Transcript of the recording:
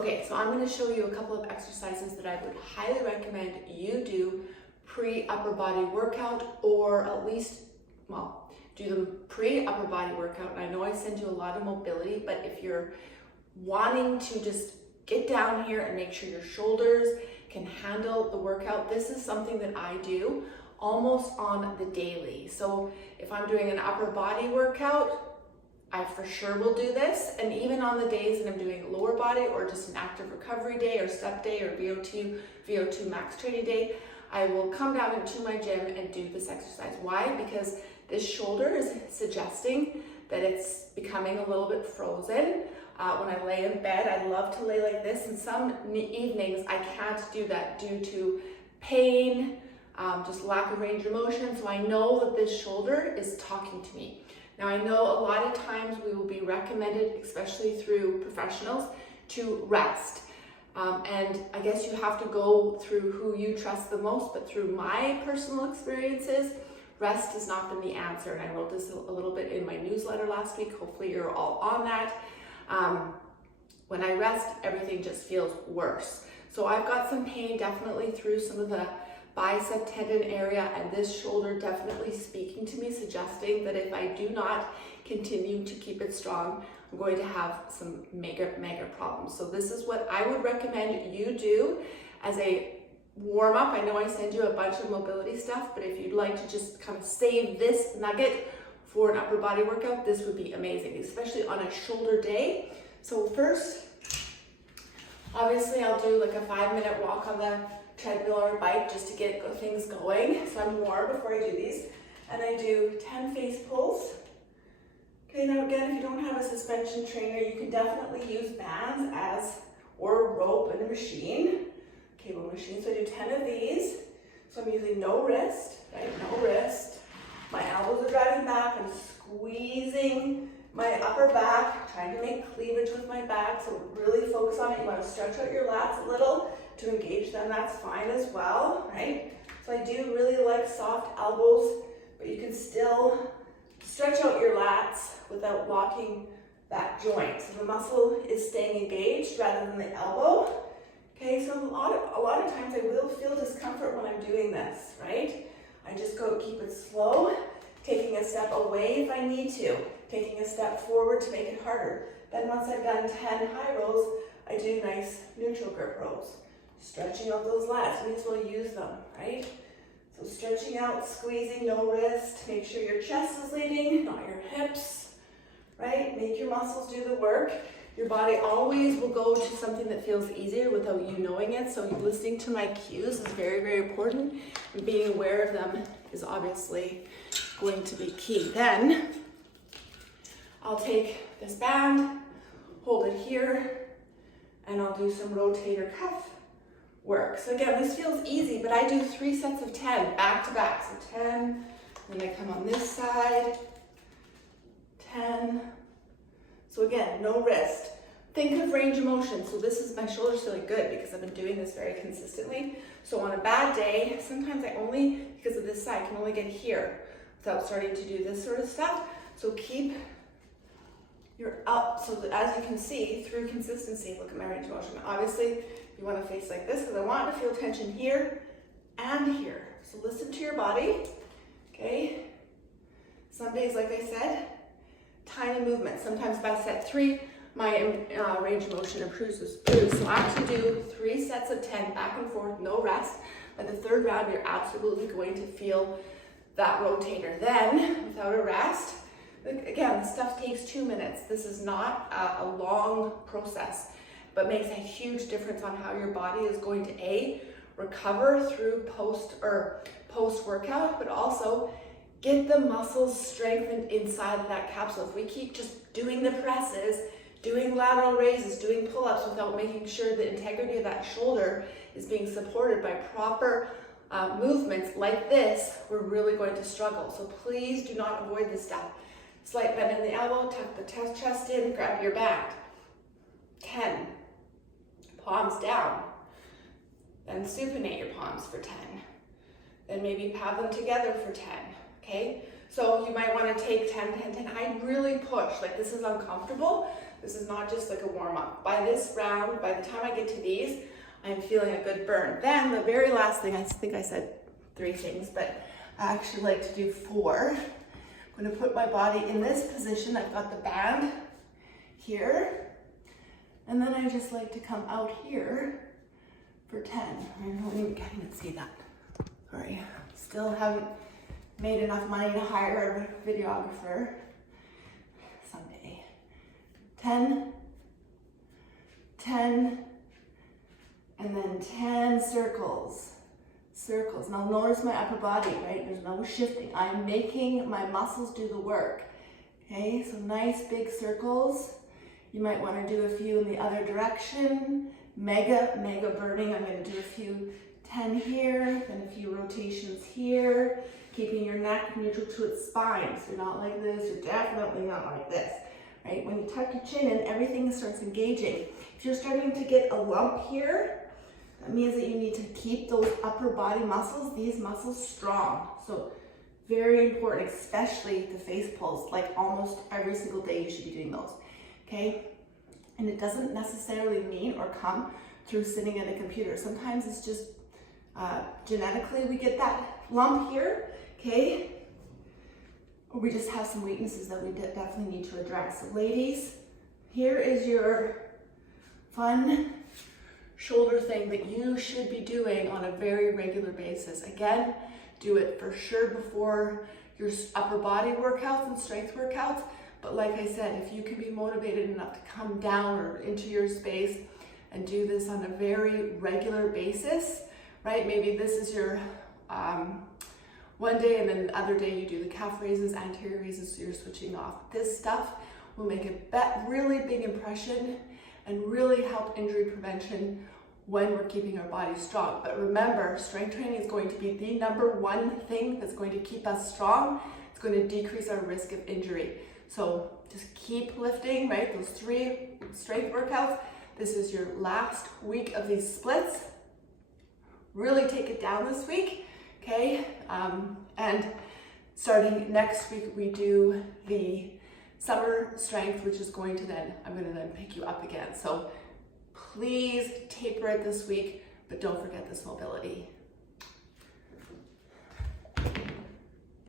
Okay, so I'm going to show you a couple of exercises that I would highly recommend you do pre-upper body workout, or at least, well, do them pre-upper body workout. And I know I send you a lot of mobility, but if you're wanting to just get down here and make sure your shoulders can handle the workout, this is something that I do almost on the daily. So if I'm doing an upper body workout, I for sure will do this. And even on the days that I'm doing lower body or just an active recovery day or step day or VO2 max training day, I will come down into my gym and do this exercise. Why? Because this shoulder is suggesting that it's becoming a little bit frozen. When I lay in bed, I love to lay like this, and some evenings I can't do that due to pain, just lack of range of motion. So I know that this shoulder is talking to me. Now I know a lot of times we will be recommended, especially through professionals, to rest. And I guess you have to go through who you trust the most, but through my personal experiences, rest has not been the answer. And I wrote this a little bit in my newsletter last week. Hopefully you're all on that. When I rest, everything just feels worse. So I've got some pain definitely through some of the bicep tendon area, and this shoulder definitely speaking to me, suggesting that if I do not continue to keep it strong, I'm going to have some mega problems. So this is what I would recommend you do as a warm up. I know I send you a bunch of mobility stuff, but if you'd like to just kind of save this nugget for an upper body workout, this would be amazing, especially on a shoulder day. So first, obviously I'll do like a 5-minute walk on the treadmill or bike just to get things going. So I'm warm before I do these. And I do 10 face pulls. Okay, now again, if you don't have a suspension trainer, you can definitely use bands or rope in a machine. Cable machine, so I do 10 of these. So I'm using no wrist, right? No wrist. My elbows are driving back. I'm squeezing my upper back, trying to make cleavage with my back. So really focus on it. You want to stretch out your lats a little to engage them. That's fine as well, right? So I do really like soft elbows, but you can still stretch out your lats without locking that joint. So the muscle is staying engaged rather than the elbow. Okay, so a lot of times I will feel discomfort when I'm doing this, right? I just keep it slow, taking a step away if I need to, taking a step forward to make it harder. Then once I've done 10 high rows, I do nice neutral grip rows. Stretching out those lats, we as well use them, right? So stretching out, squeezing, no wrist. Make sure your chest is leading, not your hips, right? Make your muscles do the work. Your body always will go to something that feels easier without you knowing it. So listening to my cues is very important. And being aware of them is obviously going to be key. Then I'll take this band, hold it here, and I'll do some rotator cuff work. So again, this feels easy, but I do 3 sets of 10 back to back. So 10, then I come on this side, 10. So again, no wrist. Think of range of motion. So this is, my shoulders feeling good because I've been doing this very consistently. So on a bad day, sometimes I only, because of this side, can only get here without starting to do this sort of stuff. So keep your up, so that as you can see, through consistency, look at my range of motion. Obviously, you want to face like this because I want to feel tension here and here. So listen to your body, okay? Some days, like I said, tiny movements. Sometimes by set 3, my range of motion improves. So I actually do 3 sets of 10 back and forth, no rest. By the 3rd round, you're absolutely going to feel that rotator. Then, without a rest, again, this stuff takes 2 minutes. This is not a long process, but makes a huge difference on how your body is going to recover through post workout, but also get the muscles strengthened inside of that capsule. If we keep just doing the presses, doing lateral raises, doing pull-ups without making sure the integrity of that shoulder is being supported by proper movements like this, we're really going to struggle. So please do not avoid this stuff. Slight bend in the elbow, tuck the chest in, grab your back. 10. Palms down. Then supinate your palms for 10. Then maybe have them together for 10. Okay? So you might want to take 10, 10, 10. I really push, like this is uncomfortable. This is not just like a warm up. By this round, by the time I get to these, I'm feeling a good burn. Then the very last thing, I think I said 3 things, but I actually like to do 4. I'm going to put my body in this position. I've got the band here. And then I just like to come out here for 10. I don't even can't even see that. Sorry, still haven't made enough money to hire a videographer. Someday. 10, 10, and then 10 circles. Circles. Now notice my upper body, right? There's no shifting. I'm making my muscles do the work. Okay, so nice big circles. You might want to do a few in the other direction. Mega burning. I'm going to do a few 10 here, then a few rotations here, keeping your neck neutral to its spine. So you're not like this, you're definitely not like this, right? When you tuck your chin in, everything starts engaging. If you're starting to get a lump here, that means that you need to keep those upper body muscles, these muscles, strong. So very important, especially the face pulls. Like almost every single day you should be doing those. Okay, and it doesn't necessarily mean or come through sitting at a computer. Sometimes it's just genetically we get that lump here, okay? Or we just have some weaknesses that we definitely need to address. So ladies, here is your fun shoulder thing that you should be doing on a very regular basis. Again, do it for sure before your upper body workouts and strength workouts. But like I said, if you can be motivated enough to come down or into your space and do this on a very regular basis, right? Maybe this is your one day, and then the other day you do the calf raises, anterior raises, so you're switching off. This stuff will make a really big impression and really help injury prevention when we're keeping our bodies strong. But remember, strength training is going to be the #1 thing that's going to keep us strong. It's going to decrease our risk of injury. So just keep lifting, right? Those 3 strength workouts. This is your last week of these splits. Really take it down this week, okay? And starting next week, we do the summer strength, which is going to then, I'm going to then pick you up again. So please taper it this week, but don't forget this mobility.